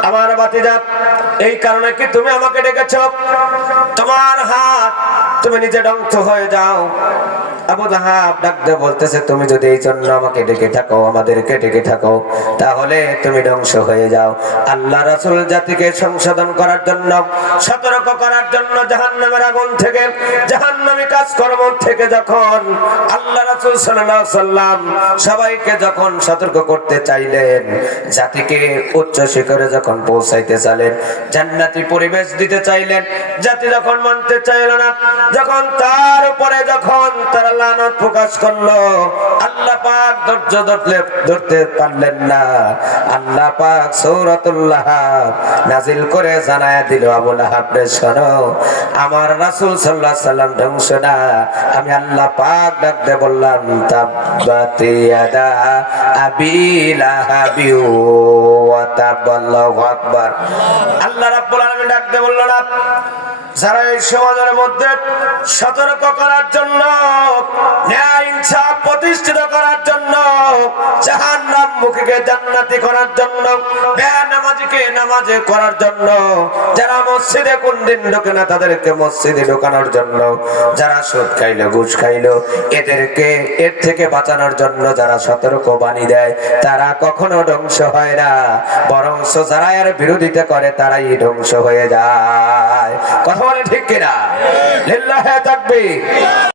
আমার ভাতিজা, এই কারণে কি তুমি আমাকে ডেকেছো? তোমার হাত, তুমি নিজে ধ্বংস হয়ে যাও। আবু লাহাব ডাক দিয়ে বলতেছে, তুমি যদি এই জন্য আমাকে ডেকে থাকো, আমাদেরকে ডেকে থাকো, তাহলে তুমি ধ্বংস হয়ে যাও। আল্লাহ রাসূল জাতিকে সংশোধন করার জন্য, সতর্ক করার জন্য, জাহান্নামের আগুন থেকে, জাহান্নামী কাজকর্ম থেকে যখন আল্লাহ রাসূল সাল্লাল্লাহু আলাইহি সাল্লাম সবাইকে যখন সতর্ক করতে চাইলেন, জাতিকে উচ্চ শিখরে যখন পৌঁছাইতে চাইলেন, জান্নাতি পরিবেশ দিতে চাইলেন, জাতি যখন মানতে চাইল না, যখন তার উপরে যখন তারা লানত প্রকাশ করলো, আল্লাহ পাক ধরতে পারলেন না। আল্লাহ পাক সূরাতুল লাহাব নাজিল করে জানায়া দিল, আবু লাহাব রে শোনো, আমার রাসূল সাল্লাল্লাহু আলাইহি সাল্লাম ধ্বংস না, আমি আল্লাহ পাক ডাক দিয়ে বললাম, তাব্বাত ইয়াদা আবি লাহাবি ওয়া তাব। আল্লাহু আকবার। আল্লাহ রাব্বুল আলামিন ডাক দিয়ে বলল না, যারা এই সমাজের মধ্যে সতর্ক করার জন্য, ন্যায় ইনসাফ প্রতিষ্ঠিত করার জন্য, জাহান্নাম মুখীকে জান্নাতি করার জন্য, বেনামাজিকে নামাজে করার জন্য, যারা মসজিদে কোনদিন ঢোকে না তাদেরকে মসজিদে ঢোকানোর জন্য, যারা সুদ খাইলো, ঘুষ খাইলো, এদেরকে এর থেকে বাঁচানোর জন্য যারা সতর্ক বাণী দেয়, তারা কখনো ধ্বংস হয় না, বরং যারা এর বিরোধিতা করে তারাই ধ্বংস হয়ে যায়। কথা বলে ঠিক কিনা? লিল্লাহি তাকবীর।